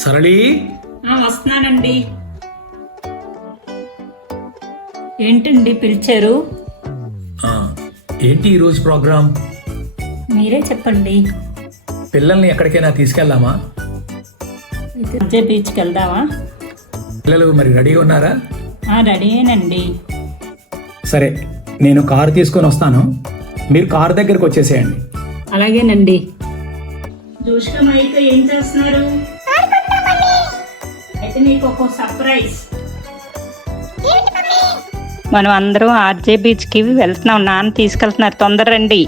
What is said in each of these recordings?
సరళి, వస్తున్నానండి. ఏంటండి పిలిచారు? ఏంటి ఈరోజు ప్రోగ్రాం? మీరే చెప్పండి. పిల్లల్ని ఎక్కడికైనా తీసుకెళ్దామా? బీచ్కి వెళ్దామా? పిల్లలు మరి రెడీగా ఉన్నారా? రెడీయేనండి. సరే, నేను కారు తీసుకొని వస్తాను, మీరు కారు దగ్గరకు వచ్చేసేయండి. అలాగేనండి. జోష్క మైక ఏం చేస్తున్నారు? అయితే మీకు ఒక సర్ప్రైజ్. మనం అందరం ఆర్జే బీచ్కి వెళ్తున్నాం. నాన్న తీసుకెళ్తున్నారు, తొందర రండి.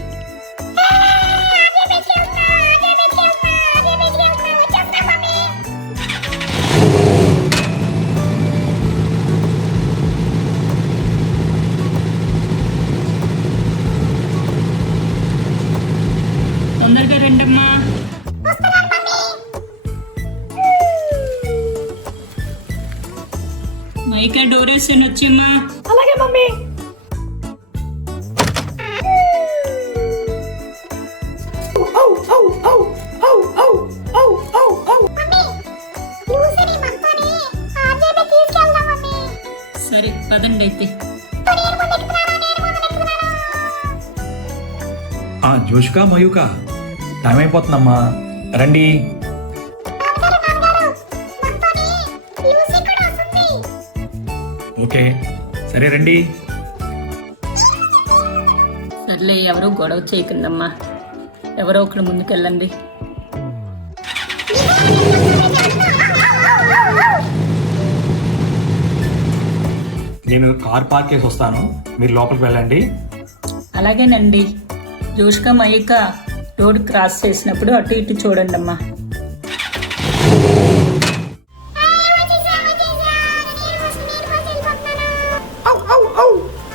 తొందరగా రండమ్మా. మైకా డోర్ వేసాను, వచ్చమ్మా. అలాగే మమ్మీ. సరే పదండి అయితే. జోషిక, మయూక, టైం అయిపోతుందమ్మా, రండి. ఓకే, సరే రండి. సర్లే, ఎవరో గొడవ చేయకుందమ్మా, ఎవరో ఒకరు ముందుకెళ్ళండి. నేను కార్ పార్క్ చేసి వస్తాను, మీరు లోపలికి వెళ్ళండి. అలాగేనండి. జోష్క మయూక రోడ్ క్రాస్ చేసినప్పుడు అటు ఇటు చూడండి అమ్మా.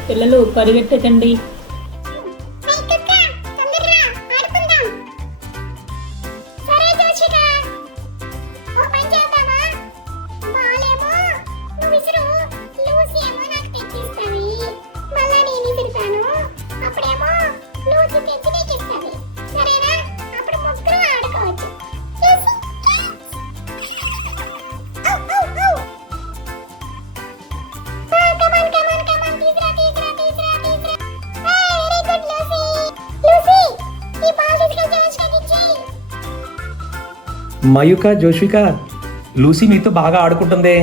పిల్లలు పరిగెట్టకండి. మయూక, జోష్విక, లూసీ మీతో బాగా ఆడుకుంటుంది.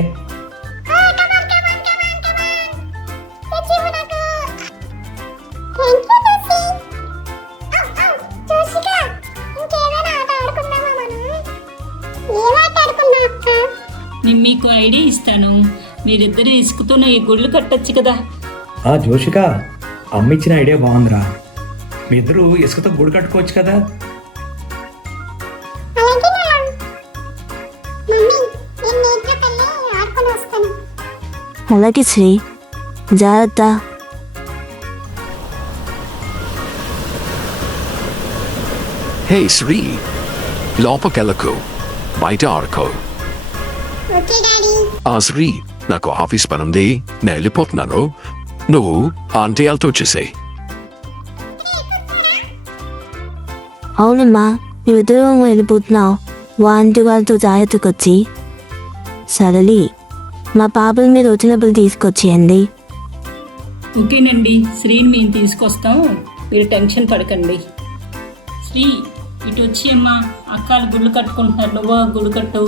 నేను మీకు ఐడియా ఇస్తాను, మీరిద్దరు ఇసుకుతున్న ఈ గుళ్ళు కట్టొచ్చు కదా. జోషిక, అమ్మ ఇచ్చిన ఐడియా బాగుందిరా, మీ ఇద్దరు ఇసుకతో గుడి కట్టుకోవచ్చు కదా. అలాగే శ్రీ, జాగ్రత్త. హే శ్రీ, లోపకెళ్ళకు, బయట ఆడుకో. శ్రీ, నాకు ఆఫీస్ పనుంది, నేను వెళ్ళిపోతున్నాను. నువ్వు ఆంటీ వాళ్ళతో వచ్చేసాయి. అవునమ్మా, మేమిద్దరం వెళ్ళిపోతున్నావు. ఆంటీ వాళ్ళతో జాగ్రత్తకొచ్చి. సరళి, మా పాపల మీద వచ్చినప్పుడు తీసుకొచ్చేయండి. ఓకేనండి, శ్రీని మేము తీసుకొస్తాం, మీరు టెన్షన్ పడకండి. శ్రీ, ఇటు వచ్చి అమ్మా, అక్కలు గుళ్ళు కట్టుకుంటున్నారు, నువ్వు గుడి కట్టు.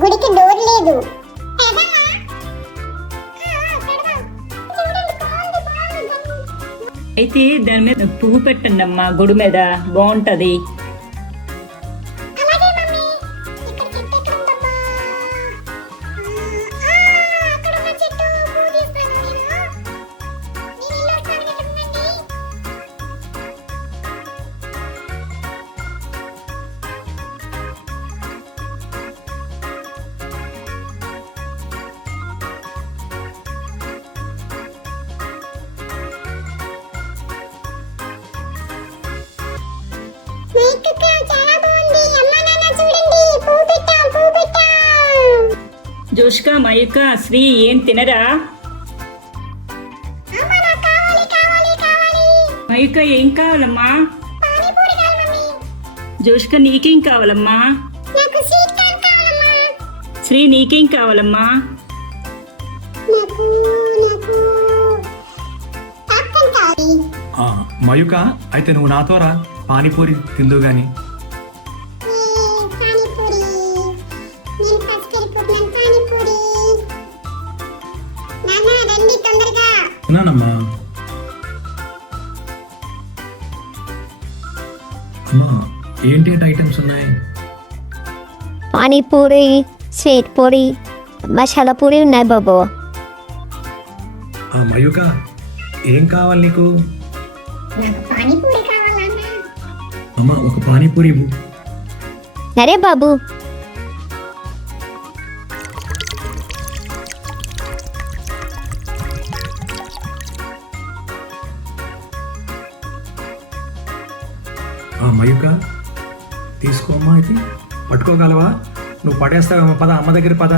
గుడికి డోర్ లేదు. అయితే దాని మీద పువ్వు పెట్టండి అమ్మా, గుడి మీద బాగుంటది. జోష్క మయూక శ్రీ ఏం తినరా? మయూక ఏం కావాలమ్మా? జోష్క నీకేం కావాలమ్మా? శ్రీ నీకేం కావాలమ్మా? మయూక అయితే నువ్వు నాతో రా, పానీపూరి తిందు గాని. తిన్నానమ్మా. అమ్మా ఏంటి ఐటమ్స్ ఉన్నాయి? పానీపూరి, స్వీట్ పూరి, మసాలా పూరి ఉన్నాయి బాబు. మయూక ఏం కావాలి నీకు? అమ్మా ఒక పానీపూరి ఇవ్వు. సరే బాబు. మయూక తీసుకోమ్మా, ఇది పట్టుకోగలవా? నువ్వు పడేస్తావమ్మా, పద అమ్మ దగ్గర పద,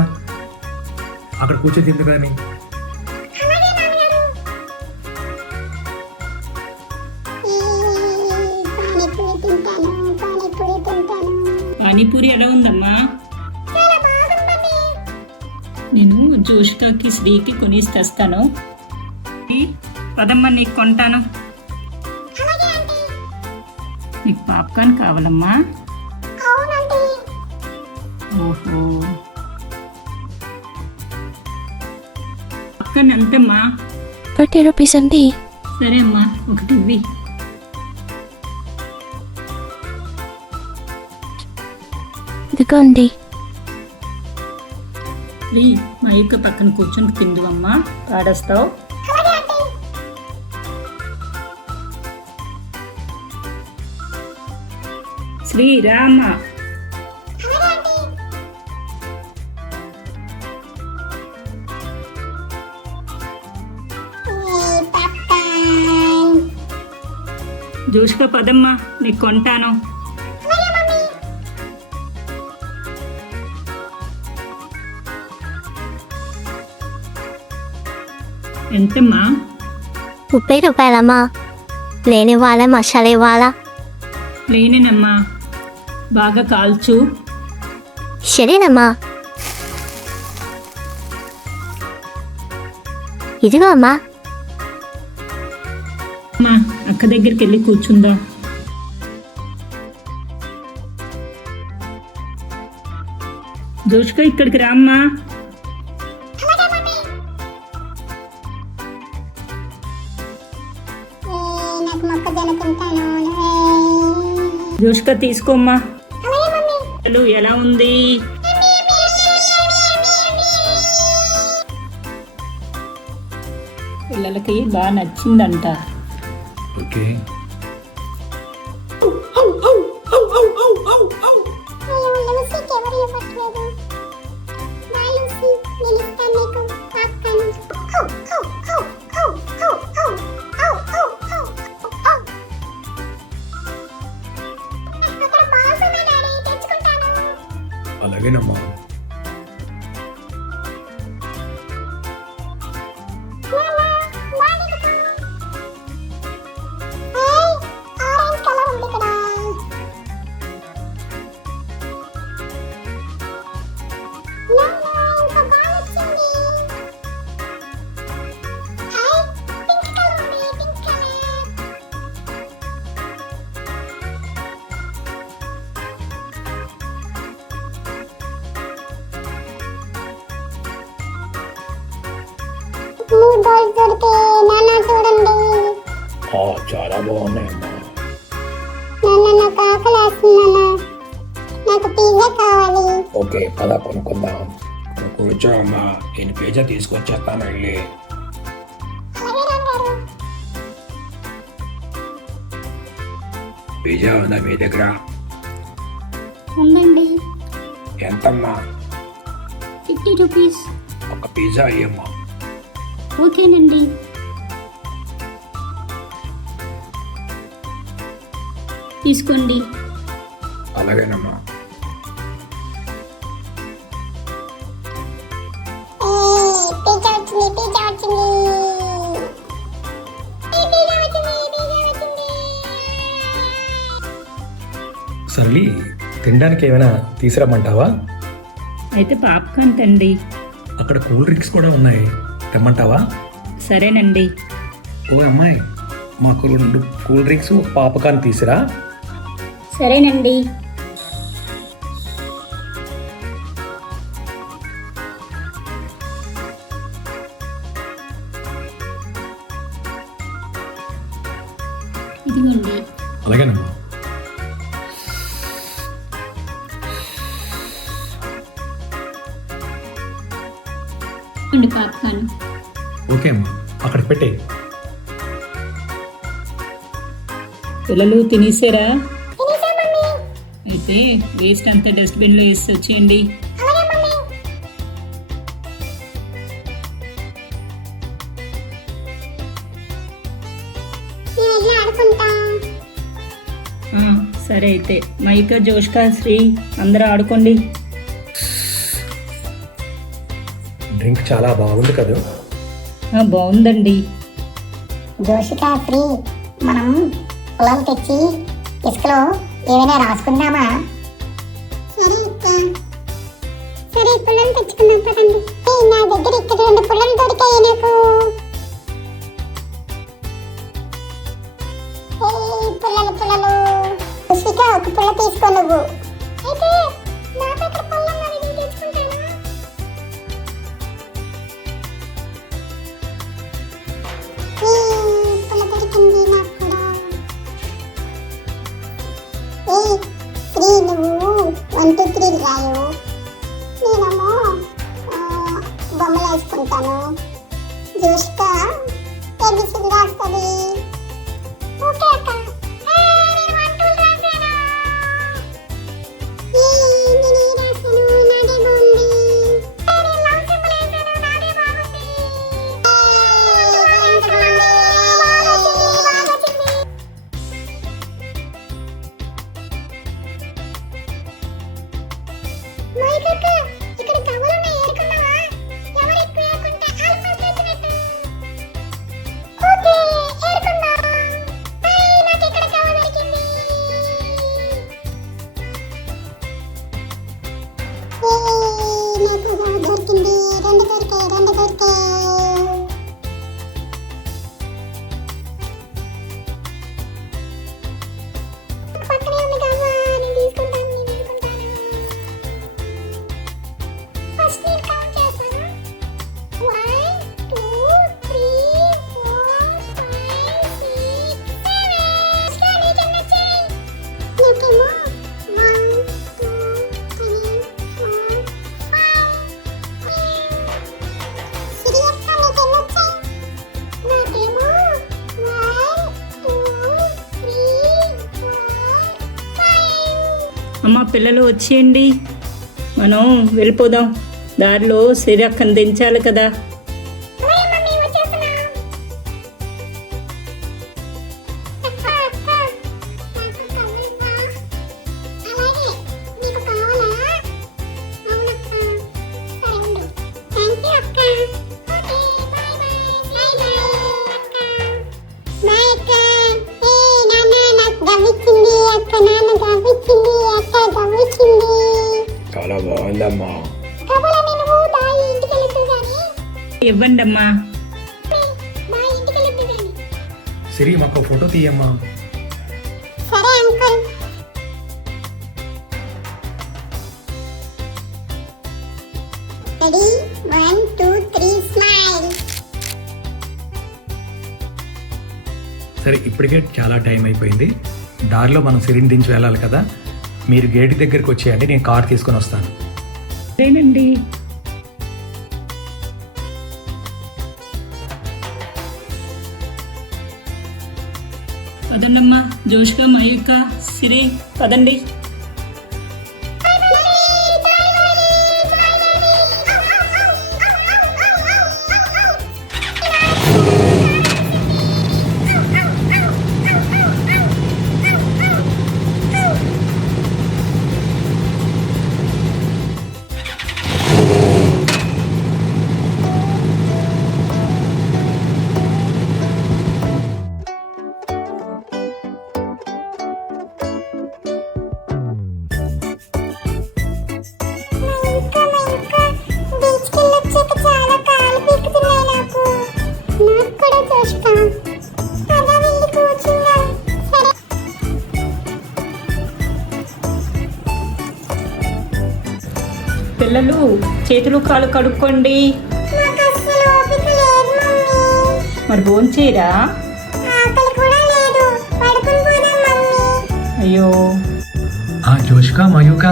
అక్కడ కూర్చో తిందు కానీ. పానీపూరి ఎలా ఉందమ్మా? నేను జోష్కాకి శ్రీకి కొనేసి తెస్తాను. పదమ్మా నీకు కొంటాను. నీకు పాప్కార్న్ కావాలమ్మా? ఓహో, పాప్కార్న్ ఎంతమ్మా? 30 రూపీస్ అండి. సరే అమ్మా, ఒకటి ఇవ్వి. ఇదిగోండి. శ్రీ మయూక పక్కన కూర్చొని తిందు అమ్మా, పాడేస్తావు. శ్రీరామ జోష్క పదమ్మా నీకు కొంటాను. ఎంతమ్మా? 30 రూపాయలమ్మా. లేని వాళ్ళ మసాలా ఇవ్వాలా? లేనేనమ్మా, బాగా కాల్చు. సరేనమ్మా. ఇదిగో అమ్మా. అమ్మా అక్క దగ్గరికి వెళ్ళి కూర్చుందాం. జోష్క ఇక్కడికి రామ్మా. జోష్క తీసుకోమ్మా. ఎలా ఉంది? పిల్లలకి బాగా నచ్చిందంట. ఓకే. అలాగేనమ్మా. చాలా బాగున్నాయమ్మా. ఓకే పద కొనుక్కుందాం. కూర్చోమ్మా, నేను పిజ్జా తీసుకొచ్చేస్తాను వెళ్ళి. పిజ్జా ఉందా మీ దగ్గర? ఉందండి. ఎంతమ్మా? 50 రూపీస్. ఒక పిజ్జా అయ్యమ్మా. ఓకేనండి. తీసుకోండి. అలాగేనమ్మా. సర్లీ తినడానికి ఏమైనా తీసుకురమ్మంటావా? అయితే పాప్కార్న్ తండి. అక్కడ కూల్ డ్రింక్స్ కూడా ఉన్నాయి, తెమ్మంటావా? సరేనండి. ఓ అమ్మాయి, మాకు 2 కూల్ డ్రింక్స్ పాపకాన్ తీసిరా. సరేనండి. ఇదిగోండి. అలాగేనమ్మా. పాప్కార్న్. ఓకే అమ్మా, అక్కడ పెట్టే. పిల్లలు తినేసారా? అయితే వేస్ట్ అంతా డస్ట్బిన్లో వేసి వచ్చేయండి. ఆ, సరే అయితే మైకా, జోష్కా, శ్రీ అందరూ ఆడుకోండి. డ్రింక్ చాలా బాగుంది కదా. బాగుందండి. జోషిక, ఫ్రీ, మనం పొలాలు తెచ్చి ఇసుకలో ఏమైనా రాసుకుందామా? సరే పుల్లలు తెచ్చుకుందాం పదండి. నా దగ్గర ఇక్కడ 2 పుల్లలు దొరికాయి నాకు. పుల్లలు జోషిక, ఒక పుల్ల తీసుకో నువ్వు. అయితే నా దగ్గర పుల్ల మరి నేను తెచ్చుకుంటాను. పుల్ల దొరికింది నాకు కూడా. త్రీ నువ్వు 1 2 3 రాయు, నేనేమో బొమ్మలు వేసుకుంటాను. జోష్క ఏబిసిడి రాస్తుంది. ఓకే అక్క. నేను 1 2 రాశాను. నేను రాశాను, నాదే బాగుంది. నేను లవ్ సింబల్ వేసాను, నాదే బాగుంది. మైకక్క, ఇక్కడ కవలున్నాయి, ఏరుకున్నావా? ఎవరు ఎక్కువ ఏరుకుంటే వాళ్ళు ఫస్ట్ వచ్చినట్టు. ఓకే, ఏరుకుందాం. నాకు ఇక్కడ కవర్ దొరికింది. నాకు కవర్ దొరికింది. 2 దొరికాయి. పక్కనే ఉంది కవర్, నేను తీసుకుంటాను. ఫస్ట్ నేను కౌంట్ చేస్తాను. 1 2 3 4 5 6 7. స్టార్ట్ నీకెన్ని వచ్చాయి? నాకేమో 1 2 3 4 5. సిరియస్ గా నీకెన్ని వచ్చాయి? నాకేమో 1 2 3 4 5. అమ్మ, పిల్లలు వచ్చేయండి, మనం వెళ్ళిపోదాం. దారిలో శ్రీరక్కను దించాలి కదా. చాలా బాగుందమ్మా. ఇవ్వండి అమ్మా. సిరి, మాకు ఫోటో తీయమ్మా. సరే అంకుల్. Ready 1 2 3 smile. సరే, ఇప్పటికే చాలా టైం అయిపోయింది. దారిలో మనం సిరిని దించి వెళ్ళాలి కదా. మీరు గేట్ దగ్గరికి వచ్చేయండి, నేను కార్ తీసుకొని వస్తాను. సరేనండి. పదండమ్మా, జోష్గా, మయూక, సిరి పదండి. పిల్లలు చేతులు కాళ్ళు కడుక్కోండి. నాకు అస్సలు ఓపిక లేదు మమ్మీ. మరి భోంచేయరా? ఆకలి కూడా లేదు. పడుకుని పోదాం మమ్మీ. అయ్యో, జోష్క మయూక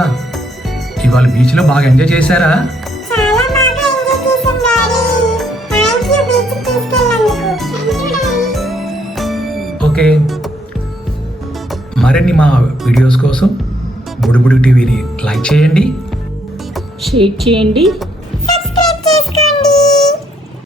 ఇవాళ బీచ్లో బాగా ఎంజాయ్ చేశారా? చాలా బాగా ఎంజాయ్ చేసాం డాడీ. థ్యాంక్ యూ బీచ్ తీసుకెళ్ళినందుకు. ఓకే, మరిన్ని మా వీడియోస్ కోసం బుడుబుడు టీవీని లైక్ చేయండి, షేర్ చేయండి,